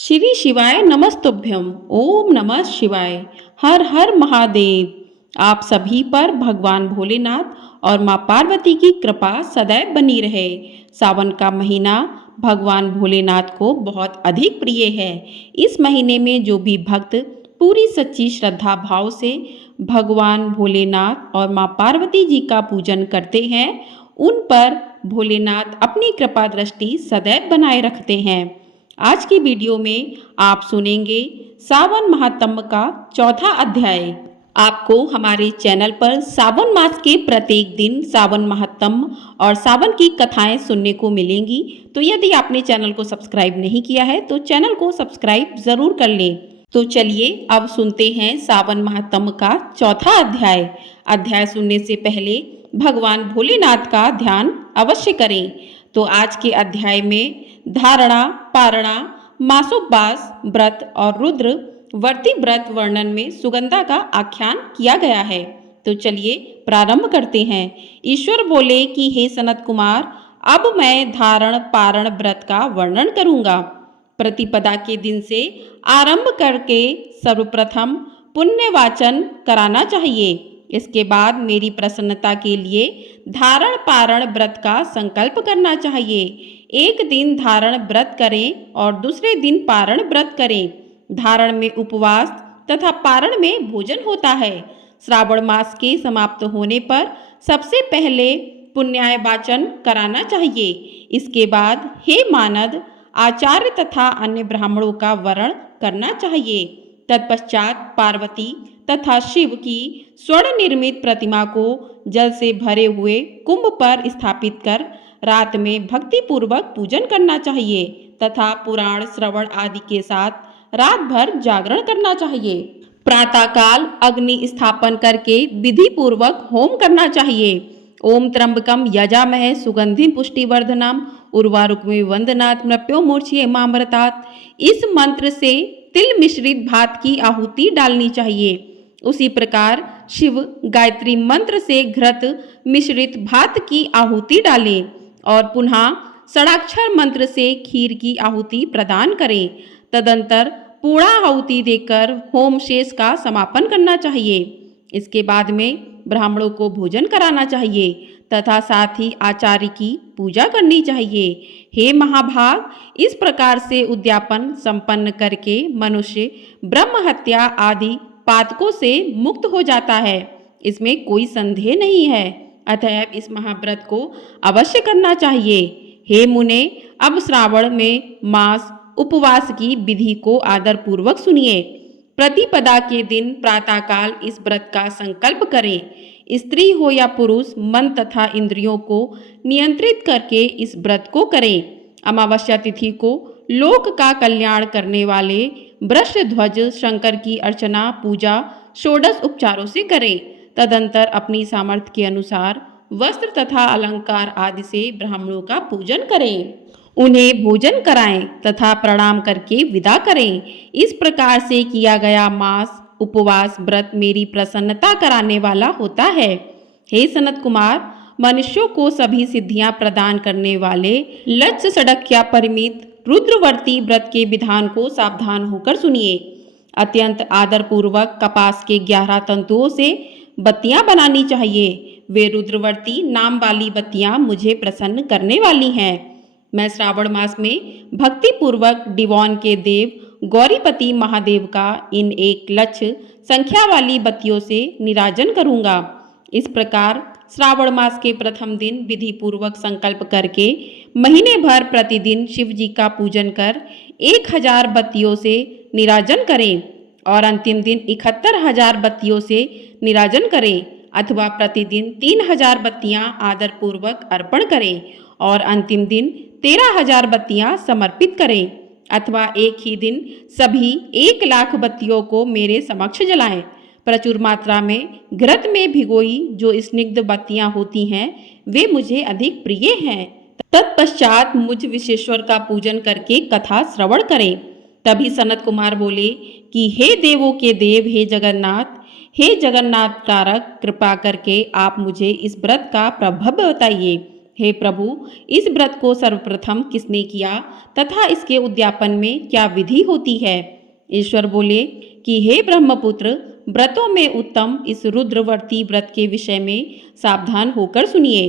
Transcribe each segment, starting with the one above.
श्री शिवाय नमस्तुभ्यम। ओम नमः शिवाय। हर हर महादेव। आप सभी पर भगवान भोलेनाथ और माँ पार्वती की कृपा सदैव बनी रहे। सावन का महीना भगवान भोलेनाथ को बहुत अधिक प्रिय है। इस महीने में जो भी भक्त पूरी सच्ची श्रद्धा भाव से भगवान भोलेनाथ और माँ पार्वती जी का पूजन करते हैं, उन पर भोलेनाथ अपनी कृपा दृष्टि सदैव बनाए रखते हैं। आज की वीडियो में आप सुनेंगे सावन महात्म्य का चौथा अध्याय। आपको हमारे चैनल पर सावन मास के प्रत्येक दिन सावन महात्म्य और सावन की कथाएं सुनने को मिलेंगी। तो यदि आपने चैनल को सब्सक्राइब नहीं किया है तो चैनल को सब्सक्राइब जरूर कर लें। तो चलिए अब सुनते हैं सावन महात्म्य का चौथा अध्याय। अध्याय सुनने से पहले भगवान भोलेनाथ का ध्यान अवश्य करें। तो आज के अध्याय में धारणा, पारणा, मासोपवास व्रत और रुद्र वर्ती व्रत वर्णन में सुगंधा का आख्यान किया गया है। तो चलिए प्रारंभ करते हैं। ईश्वर बोले कि हे सनत कुमार, अब मैं धारण पारण व्रत का वर्णन करूंगा। प्रतिपदा के दिन से आरंभ करके सर्वप्रथम पुण्यवाचन कराना चाहिए। इसके बाद मेरी प्रसन्नता के लिए धारण पारण व्रत का संकल्प करना चाहिए। एक दिन धारण व्रत करें और दूसरे दिन पारण व्रत करें। धारण में उपवास तथा पारण में भोजन होता है। श्रावण मास के समाप्त होने पर सबसे पहले पुण्याय वाचन कराना चाहिए। इसके बाद हे मानद, आचार्य तथा अन्य ब्राह्मणों का वरण करना चाहिए। तत्पश्चात पार्वती तथा शिव की स्वर्ण निर्मित प्रतिमा को जल से भरे हुए कुंभ पर स्थापित कर रात में भक्ति पूर्वक पूजन करना चाहिए तथा पुराण श्रवण आदि के साथ रात भर जागरण करना चाहिए। प्रातःकाल अग्नि स्थापन करके विधि पूर्वक होम करना चाहिए। ओम त्र्यंबकम यजामहे सुगंधिम पुष्टिवर्धनम उर्वारुकमिव वंदनात् मृत्यो मोक्ष्ये मामृतात्। इस मंत्र से तिल मिश्रित भात की आहुति डालनी चाहिए। उसी प्रकार शिव गायत्री मंत्र से घृत मिश्रित भात की आहुति डालें और पुनः षडाक्षर मंत्र से खीर की आहुति प्रदान करें। तदंतर पूर्णाहुति देकर होम शेष का समापन करना चाहिए। इसके बाद में ब्राह्मणों को भोजन कराना चाहिए तथा साथ ही आचार्य की पूजा करनी चाहिए। हे महाभाग, इस प्रकार से उद्यापन संपन्न करके मनुष्य ब्रह्म हत्या आदि पातकों से मुक्त हो जाता है। इसमें कोई संदेह नहीं है। अतएव इस महाव्रत को अवश्य करना चाहिए। हे मुने, अब श्रावण में मास उपवास की विधि को आदर पूर्वक सुनिए। प्रतिपदा के दिन प्रातःकाल इस व्रत का संकल्प करें। स्त्री हो या पुरुष मन तथा इंद्रियों को नियंत्रित करके इस व्रत को करें। अमावस्या तिथि को लोक का कल्याण करने वाले वृषध्वज शंकर की अर्चना पूजा षोडश उपचारों से करें। तदंतर अपनी सामर्थ्य के अनुसार वस्त्र तथा अलंकार आदि से ब्राह्मणों का पूजन करें। उन्हें भोजन कराएं तथा प्रणाम करके विदा करें। इस प्रकार से किया गया मास उपवास व्रत मेरी प्रसन्नता कराने वाला होता है। हे सनत कुमार, मनुष्यों को सभी सिद्धियां प्रदान करने वाले लक्ष्य सड़क्या परिमित रुद्रवर्ती व्रत के विधान को सावधान होकर सुनिए। अत्यंत आदर पूर्वक कपास के 11 तंतुओं से बत्तियां बनानी चाहिए। वे रुद्रवर्ती नाम वाली बत्तियां मुझे प्रसन्न करने वाली हैं। मैं श्रावण मास में भक्ति पूर्वक डिवॉन के देव गौरीपति महादेव का इन 1 लक्ष्य संख्या वाली बत्तियों से निराजन करूंगा। इस प्रकार श्रावण मास के प्रथम दिन विधि पूर्वक संकल्प करके महीने भर प्रतिदिन शिव जी का पूजन कर 1000 बत्तियों से निराजन करें और अंतिम दिन 71,000 बत्तियों से निराजन करें, अथवा प्रतिदिन 3000 बत्तियां आदर पूर्वक अर्पण करें और अंतिम दिन 13,000 बत्तियां समर्पित करें, अथवा एक ही दिन सभी 1 लाख बत्तियों को मेरे समक्ष जलाएं। प्रचुर मात्रा में घृत में भिगोई जो स्निग्ध बत्तियां होती हैं वे मुझे अधिक प्रिय हैं। तत्पश्चात मुझ विश्वेश्वर का पूजन करके कथा श्रवण करें। तभी सनत कुमार बोले कि हे देवों के देव, हे जगन्नाथ, हे जगन्नाथ कारक, कृपा करके आप मुझे इस व्रत का प्रभाव बताइए। हे प्रभु, इस व्रत को सर्वप्रथम किसने किया तथा इसके उद्यापन में क्या विधि होती है? ईश्वर बोले कि हे ब्रह्मपुत्र, व्रतों में उत्तम इस रुद्रवर्ती व्रत के विषय में सावधान होकर सुनिए।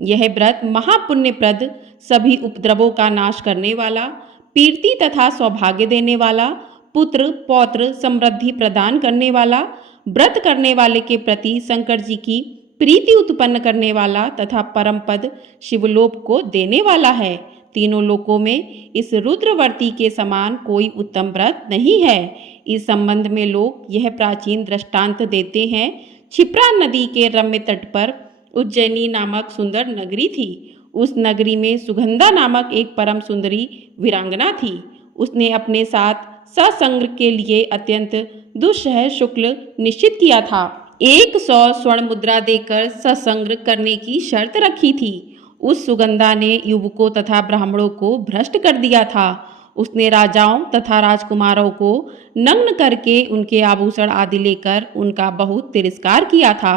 यह व्रत महापुण्यप्रद, सभी उपद्रवों का नाश करने वाला, कीर्ति तथा सौभाग्य देने वाला, पुत्र पौत्र समृद्धि प्रदान करने वाला, व्रत करने वाले के प्रति शंकर जी की प्रीति उत्पन्न करने वाला तथा परम पद शिवलोक को देने वाला है। तीनों लोकों में इस रुद्रवर्ती के समान कोई उत्तम व्रत नहीं है। इस संबंध में लोग यह प्राचीन दृष्टांत देते हैं। क्षिप्रा नदी के रम्य तट पर उज्जैनी नामक सुंदर नगरी थी। उस नगरी में सुगंधा नामक एक परम सुंदरी वीरांगना थी। उसने अपने साथ सत्संग के लिए अत्यंत दुस्सह शुक्ल निश्चित किया था। 100 स्वर्ण मुद्रा देकर सत्संग करने की शर्त रखी थी। उस सुगंधा ने युवकों तथा ब्राह्मणों को भ्रष्ट कर दिया था। उसने राजाओं तथा राजकुमारों को नग्न करके उनके आभूषण आदि लेकर उनका बहुत तिरस्कार किया था।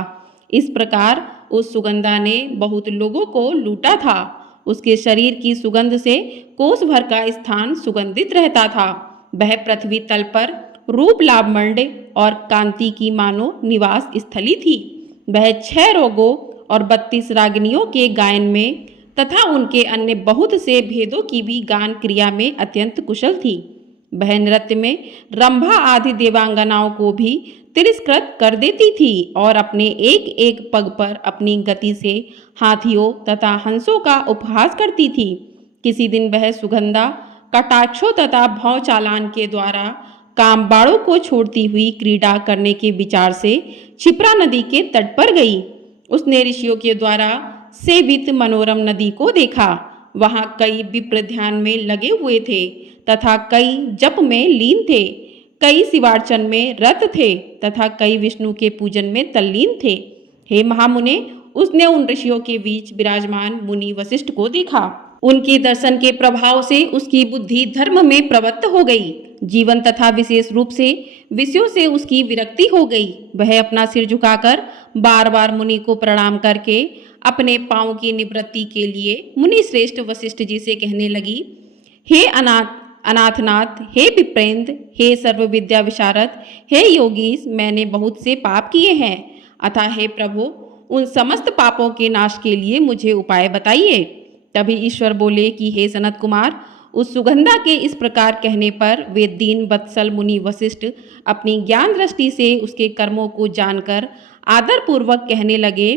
इस प्रकार उस सुगंधा ने बहुत लोगों को लूटा था। उसके शरीर की सुगंध से कोस भर का स्थान सुगंधित रहता था। वह पृथ्वी तल पर रूप लावण्य और कांति की मानो निवास स्थली थी। वह 6 रोगों और 32 रागिनियों के गायन में तथा उनके अन्य बहुत से भेदों की भी गान क्रिया में अत्यंत कुशल थी। वह नृत्य में रंभा आदि देवांगनाओं को भी तिरस्कृत कर देती थी और अपने एक एक पग पर अपनी गति से हाथियों तथा हंसों का उपहास करती थी। किसी दिन वह सुगंधा कटाक्षों तथा भौं चालान के द्वारा कामबाड़ों को छोड़ती हुई क्रीड़ा करने के विचार से क्षिप्रा नदी के तट पर गई। उसने ऋषियों के द्वारा सेवित मनोरम नदी को देखा। वहां कई विप्र ध्यान में लगे हुए थे तथा कई जप में लीन थे, कई शिवार्चन में रत थे तथा कई विष्णु के पूजन में तल्लीन थे। हे महामुने, उसने उन ऋषियों के बीच विराजमान मुनि वशिष्ठ को देखा। उनके दर्शन के प्रभाव से उसकी बुद्धि धर्म में प्रवृत्त हो गई। जीवन तथा विशेष रूप से विषयों से उसकी विरक्ति हो गई। वह अपना सिर झुकाकर बार बार मुनि को प्रणाम करके अपने पांव की निवृत्ति के लिए मुनि श्रेष्ठ वशिष्ठ जी से कहने लगी, हे अनाथनाथ, हे विप्रेंद्र, हे सर्व विद्या विशारद, हे योगीश, मैंने बहुत से पाप किए हैं। अतः हे प्रभु, उन समस्त पापों के नाश के लिए मुझे उपाय बताइए। तभी ईश्वर बोले कि हे सनत कुमार, उस सुगंधा के इस प्रकार कहने पर वे दीन वत्सल मुनि वशिष्ठ अपनी ज्ञान दृष्टि से उसके कर्मों को जानकर आदरपूर्वक कहने लगे,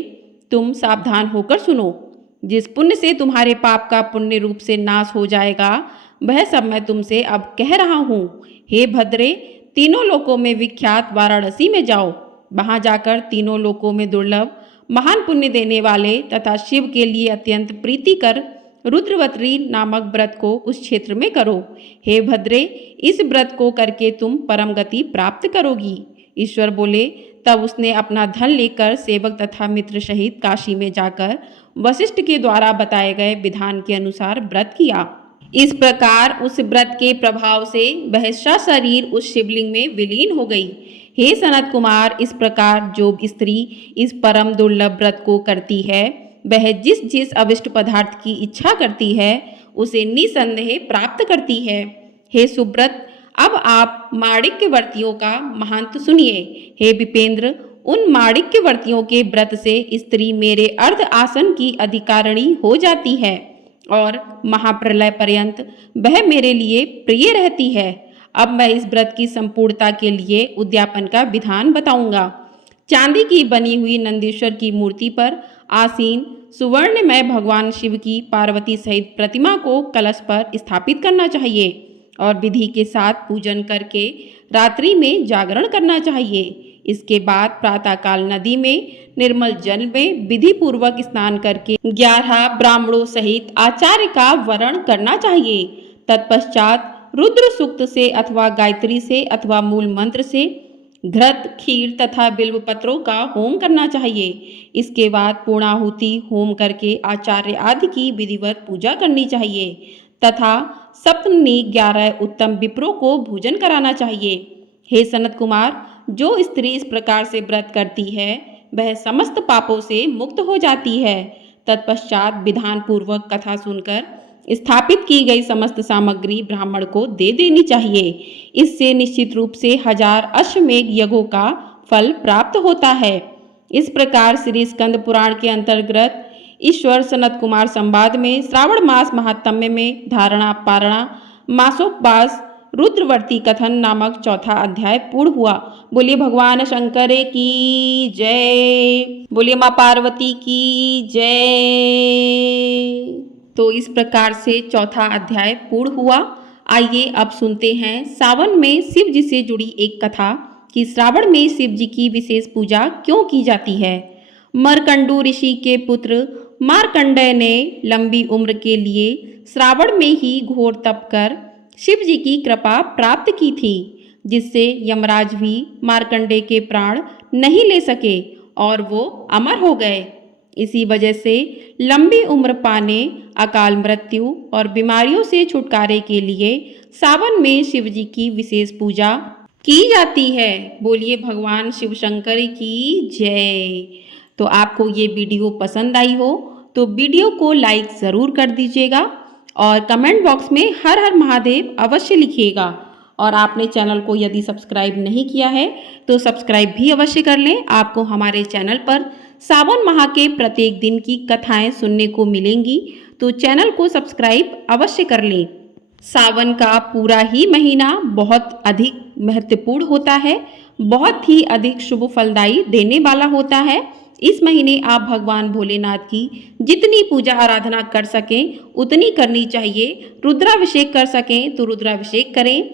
तुम सावधान होकर सुनो। जिस पुण्य से तुम्हारे पाप का पुण्य रूप से नाश हो जाएगा, वह सब मैं तुमसे अब कह रहा हूँ। हे भद्रे, तीनों लोकों में विख्यात वाराणसी में जाओ। वहां जाकर तीनों लोकों में दुर्लभ महान पुण्य देने वाले तथा शिव के लिए अत्यंत प्रीतिकर रुद्रवती नामक व्रत को उस क्षेत्र में करो। हे भद्रे, इस व्रत को करके तुम परम गति प्राप्त करोगी। ईश्वर बोले। तब उसने अपना धन लेकर सेवक तथा मित्र सहित काशी में जाकर वशिष्ठ के द्वारा बताए गए विधान के अनुसार व्रत किया। इस प्रकार उस व्रत के प्रभाव से वह सशरीर उस शिवलिंग में विलीन हो गई। हे सनत कुमार, इस प्रकार जो स्त्री इस परम दुर्लभ व्रत को करती है, वह जिस जिस अविष्ट पदार्थ की इच्छा करती है उसे निसंदेह प्राप्त करती है। हे सुब्रत, अब आप माणिक्यवर्तियों का महांत सुनिए। हे विपेंद्र, उन माणिक्यवर्तियों के व्रत से स्त्री मेरे अर्ध आसन की अधिकारिणी हो जाती है और महाप्रलय पर्यंत वह मेरे लिए प्रिय रहती है। अब मैं इस व्रत की संपूर्णता के लिए उद्यापन का विधान बताऊंगा। चांदी की बनी हुई नंदीश्वर की मूर्ति पर आसीन सुवर्णमय भगवान शिव की पार्वती सहित प्रतिमा को कलश पर स्थापित करना चाहिए और विधि के साथ पूजन करके रात्रि में जागरण करना चाहिए। इसके बाद प्रातःकाल नदी में निर्मल जल में विधि पूर्वक स्नान करके 11 ब्राह्मणों सहित आचार्य का वरण करना चाहिए। तत्पश्चात रुद्र सूक्त से अथवा गायत्री से अथवा मूल मंत्र से घृत, खीर तथा बिल्व पत्रों का होम करना चाहिए। इसके बाद पूर्णाहुति होम करके आचार्य आदि की विधिवत पूजा करनी चाहिए तथा सप्तमी 11 उत्तम विप्रों को भोजन कराना चाहिए। हे सनत कुमार, जो स्त्री इस प्रकार से व्रत करती है वह समस्त पापों से मुक्त हो जाती है तत्पश्चात विधान पूर्वक कथा सुनकर स्थापित की गई समस्त सामग्री ब्राह्मण को दे देनी चाहिए। इससे निश्चित रूप से 1000 अश्वमेध यज्ञों का फल प्राप्त होता है। इस प्रकार श्री स्कंद पुराण के अंतर्गत ईश्वर सनत कुमार संवाद में श्रावण मास महात्म्य में धारणा पारणा मासोपवास रुद्रवर्ती कथन नामक चौथा अध्याय पूर्ण हुआ। बोलिए भगवान शंकर की जय, बोलिए माँ पार्वती की जय। तो इस प्रकार से चौथा अध्याय पूर्ण हुआ। आइए अब सुनते हैं सावन में शिव जी से जुड़ी एक कथा कि श्रावण में शिव जी की विशेष पूजा क्यों की जाती है। मरकंडू ऋषि के पुत्र मार्कंडेय ने लंबी उम्र के लिए श्रावण में ही घोर तप कर शिव जी की कृपा प्राप्त की थी, जिससे यमराज भी मार्कंडेय के प्राण नहीं ले सके और वो अमर हो गए। इसी वजह से लंबी उम्र पाने, अकाल मृत्यु और बीमारियों से छुटकारे के लिए सावन में शिव जी की विशेष पूजा की जाती है। बोलिए भगवान शिव शंकर की जय। तो आपको ये वीडियो पसंद आई हो तो वीडियो को लाइक ज़रूर कर दीजिएगा और कमेंट बॉक्स में हर हर महादेव अवश्य लिखिएगा। और आपने चैनल को यदि सब्सक्राइब नहीं किया है तो सब्सक्राइब भी अवश्य कर लें। आपको हमारे चैनल पर सावन माह के प्रत्येक दिन की कथाएं सुनने को मिलेंगी, तो चैनल को सब्सक्राइब अवश्य कर लें। सावन का पूरा ही महीना बहुत अधिक महत्वपूर्ण होता है, बहुत ही अधिक शुभ फलदायी देने वाला होता है। इस महीने आप भगवान भोलेनाथ की जितनी पूजा आराधना कर सकें उतनी करनी चाहिए। रुद्राभिषेक कर सकें तो रुद्राभिषेक करें,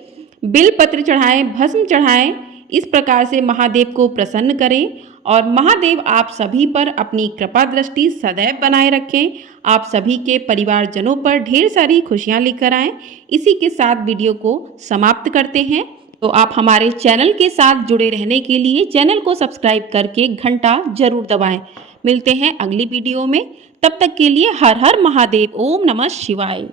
बिलपत्र चढ़ाएं, भस्म चढ़ाएं। इस प्रकार से महादेव को प्रसन्न करें और महादेव आप सभी पर अपनी कृपा दृष्टि सदैव बनाए रखें। आप सभी के परिवारजनों पर ढेर सारी खुशियां लेकर आएं। इसी के साथ वीडियो को समाप्त करते हैं। तो आप हमारे चैनल के साथ जुड़े रहने के लिए चैनल को सब्सक्राइब करके घंटा जरूर दबाएं। मिलते हैं अगली वीडियो में, तब तक के लिए हर हर महादेव। ओम नमः शिवाय।